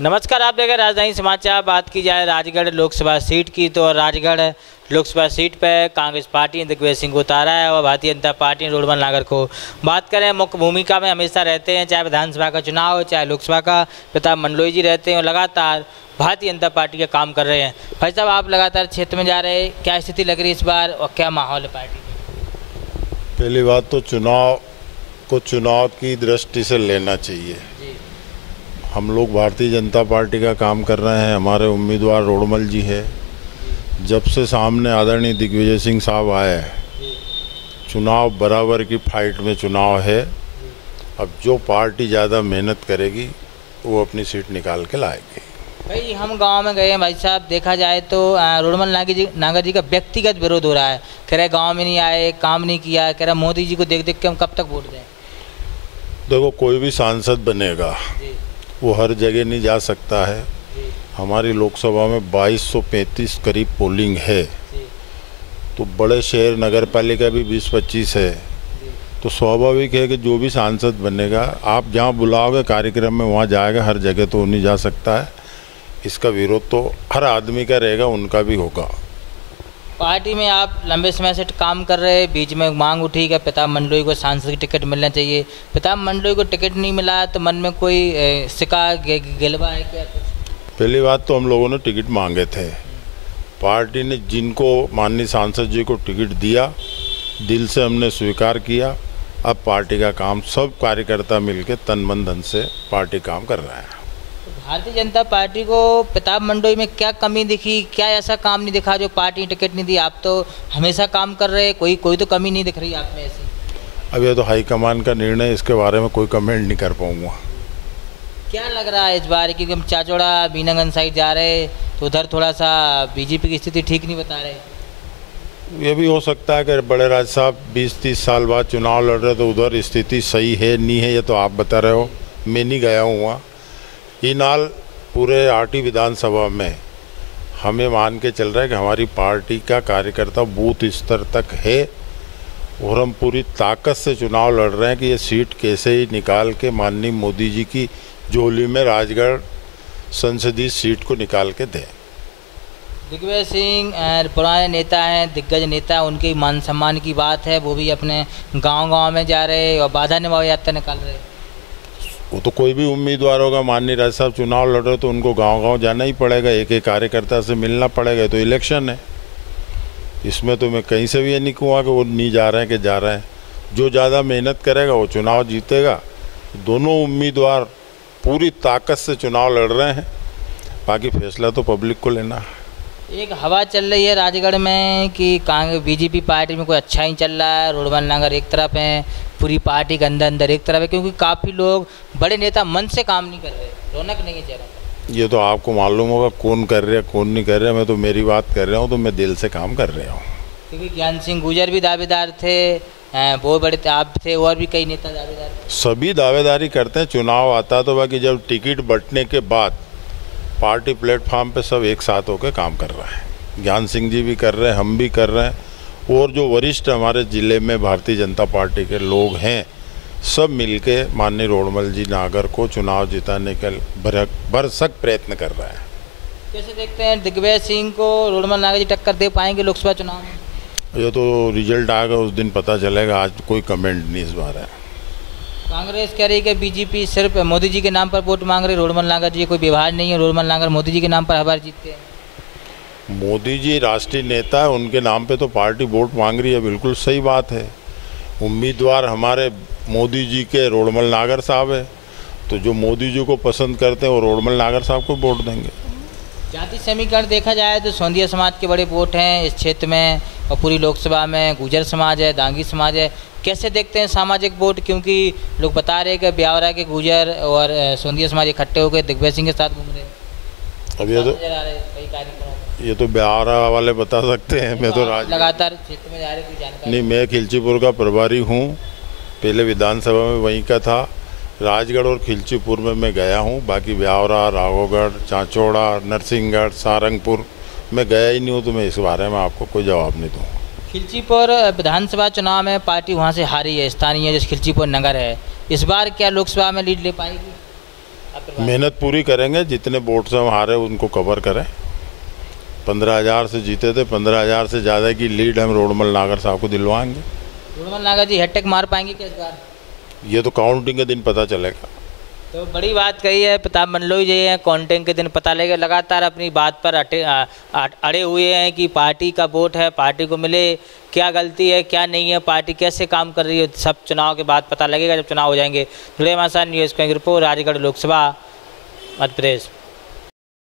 नमस्कार, आप देख रहे हैं राजधानी समाचार। बात की जाए राजगढ़ लोकसभा सीट की तो राजगढ़ लोकसभा सीट पर कांग्रेस पार्टी ने दिग्विजय सिंह को उतारा है और भारतीय जनता पार्टी ने रोडमल नागर को। बात करें, मुख्य भूमिका में हमेशा रहते हैं, चाहे विधानसभा का चुनाव हो चाहे लोकसभा का। प्रताप मंडलोई जी रहते हैं और लगातार भारतीय जनता पार्टी का काम कर रहे हैं। भाई साहब, आप लगातार क्षेत्र में जा रहे हैं, क्या स्थिति लग रही है इस बार और क्या माहौल है पार्टी में? पहली बात तो चुनाव को चुनाव की दृष्टि से लेना चाहिए। हम लोग भारतीय जनता पार्टी का काम कर रहे हैं। हमारे उम्मीदवार रोडमल जी है। जब से सामने आदरणीय दिग्विजय सिंह साहब आए हैं, चुनाव बराबर की फाइट में चुनाव है। अब जो पार्टी ज़्यादा मेहनत करेगी वो अपनी सीट निकाल के लाएगी। भाई, हम गांव में गए हैं भाई साहब, देखा जाए तो रोडमल नागर जी का व्यक्तिगत विरोध हो रहा है। कह रहे गांव में नहीं आए, काम नहीं किया, कह रहा मोदी जी को देख देख के हम कब तक वोट दें। देखो, कोई भी सांसद बनेगा वो हर जगह नहीं जा सकता है। हमारी लोकसभा में 2235 करीब पोलिंग है, तो बड़े शहर नगर पालिका भी 20-25 है। तो स्वाभाविक है कि जो भी सांसद बनेगा, आप जहां बुलाओगे कार्यक्रम में वहां जाएगा, हर जगह तो नहीं जा सकता है। इसका विरोध तो हर आदमी का रहेगा, उनका भी होगा। पार्टी में आप लंबे समय से काम कर रहे हैं, बीच में मांग उठी कि प्रताप मंडलोई को सांसद की टिकट मिलना चाहिए। प्रताप मंडलोई को टिकट नहीं मिला तो मन में कोई गिलवा है क्या? पहली बात तो हम लोगों ने टिकट मांगे थे। पार्टी ने जिनको माननीय सांसद जी को टिकट दिया, दिल से हमने स्वीकार किया। अब पार्टी का काम सब कार्यकर्ता मिलकर तन मन धन से पार्टी काम कर रहे हैं। भारतीय जनता पार्टी को प्रताप मंडलोई में क्या कमी दिखी? क्या ऐसा काम नहीं दिखा जो पार्टी ने टिकट नहीं दी? आप तो हमेशा काम कर रहे हैं, कोई तो कमी नहीं दिख रही आप में ऐसी। अब ये तो हाईकमान का निर्णय, इसके बारे में कोई कमेंट नहीं कर पाऊंगा। क्या लग रहा है इस बार, क्योंकि हम चाचौड़ा बीनागंज साइड जा रहे तो उधर थोड़ा सा बीजेपी की स्थिति ठीक नहीं बता रहे। ये भी हो सकता है कि बड़े राज साहब 20-30 साल बाद चुनाव लड़ रहे तो उधर स्थिति सही है नहीं है, ये तो आप बता रहे हो, मैं नहीं गया हूँ वहाँ। इनाल पूरे आटी विधानसभा में हमें मान के चल रहा है कि हमारी पार्टी का कार्यकर्ता बूथ स्तर तक है और हम पूरी ताकत से चुनाव लड़ रहे हैं कि ये सीट कैसे ही निकाल के माननीय मोदी जी की झोली में राजगढ़ संसदीय सीट को निकाल के दें। दिग्विजय सिंह पुराने नेता हैं, दिग्गज नेता, उनके मान सम्मान की बात है। वो भी अपने गांव-गांव में जा रहे और बाधा निभाव यात्रा निकाल रहे। वो तो कोई भी उम्मीदवार होगा, माननीय राज साहब चुनाव लड़ रहे तो उनको गांव-गांव जाना ही पड़ेगा, एक एक कार्यकर्ता से मिलना पड़ेगा। तो इलेक्शन है, इसमें तो मैं कहीं से भी ये नहीं कहूँगा कि वो नहीं जा रहे हैं कि जा रहे हैं। जो ज़्यादा मेहनत करेगा वो चुनाव जीतेगा। दोनों उम्मीदवार पूरी ताकत से चुनाव लड़ रहे हैं, बाकी फैसला तो पब्लिक को लेना है। एक हवा चल रही है राजगढ़ में कि कांग्रेस बीजेपी पार्टी में कोई अच्छा ही चल रहा है। रोडमल नागर एक तरफ है, पूरी पार्टी के अंदर अंदर एक तरफ है, क्योंकि काफ़ी लोग बड़े नेता मन से काम नहीं कर रहे, रौनक नहीं है चेहरा पर। ये तो आपको मालूम होगा कौन कर रहा है कौन नहीं कर रहा है। मैं तो मेरी बात कर रहा हूँ, तो मैं दिल से काम कर रहा हूँ। क्योंकि ज्ञान सिंह गुर्जर भी दावेदार थे, बहुत बड़े आप थे, और भी कई नेता दावेदार थे। सभी दावेदारी करते हैं, चुनाव आता तो बाकी जब टिकट बंटने के बाद पार्टी प्लेटफॉर्म पे सब एक साथ होकर काम कर रहा है। ज्ञान सिंह जी भी कर रहे हैं, हम भी कर रहे हैं, और जो वरिष्ठ हमारे ज़िले में भारतीय जनता पार्टी के लोग हैं, सब मिलके माननीय रोडमल जी नागर को चुनाव जिताने के भरसक प्रयत्न कर रहे हैं। कैसे देखते हैं दिग्विजय सिंह को रोडमल नागर जी टक्कर दे पाएंगे लोकसभा चुनाव में? ये तो रिजल्ट आएगा उस दिन पता चलेगा, आज कोई कमेंट नहीं इस बार है। कांग्रेस कह रही है कि बीजेपी सिर्फ मोदी जी के नाम पर वोट मांग रही, रोडमल नागर जी कोई व्यवहार नहीं है, रोडमल नागर मोदी जी के नाम पर हर बार जीतते हैं। मोदी जी राष्ट्रीय नेता है, उनके नाम पे तो पार्टी वोट मांग रही है, बिल्कुल सही बात है। उम्मीदवार हमारे मोदी जी के रोडमल नागर साहब है, तो जो मोदी जी को पसंद करते हैं वो रोडमल नागर साहब को वोट देंगे। जाति समीकरण देखा जाए तो सोंधिया समाज के बड़े वोट हैं इस क्षेत्र में, और पूरी लोकसभा में गुर्जर समाज है, दांगी समाज है। कैसे देखते हैं सामाजिक वोट, क्योंकि लोग बता रहे हैं कि ब्यावरा के गुर्जर और सोंधिया समाज इकट्ठे होकर दिग्विजय सिंह के साथ घूम रहे हैं। अब ये तो ब्यावरा वाले बता सकते हैं, मैं तो लगातार क्षेत्र में जा रहे, कोई जानकारी नहीं। मैं खिलचीपुर का प्रभारी हूँ, पहले विधानसभा में वहीं का था। राजगढ़ और खिलचीपुर में मैं गया हूँ, बाकी ब्यावरा, राघोगढ़, चाचौड़ा, नरसिंहगढ़, सारंगपुर मैं गया ही नहीं हूँ, तो मैं इस बारे में आपको कोई जवाब नहीं दूँगा। खिलचीपुर विधानसभा चुनाव में पार्टी वहाँ से हारी है, स्थानीय जो खिलचीपुर नगर है। इस बार क्या लोकसभा में लीड ले पाएगी? करवाएं? मेहनत पूरी करेंगे, जितने वोट से हम हारे उनको कवर करें। 15,000 से जीते थे, 15,000 से ज़्यादा की लीड हम रोडमल नागर साहब को दिलवाएंगे। रोडमल नागर जी हैट्रिक मार पाएंगे क्या इस बार? ये तो काउंटिंग के दिन पता चलेगा। तो बड़ी बात कही है प्रताप मंडलोई जी हैं, काउंटिंग के दिन पता लगेगा। लगातार अपनी बात पर अड़े हुए हैं कि पार्टी का वोट है, पार्टी को मिले। क्या गलती है, क्या नहीं है, पार्टी कैसे काम कर रही है, सब चुनाव के बाद पता लगेगा जब चुनाव हो जाएंगे। जुड़े हमारे साथ न्यूज़ की रिपोर्ट, राजगढ़ लोकसभा मध्य प्रदेश।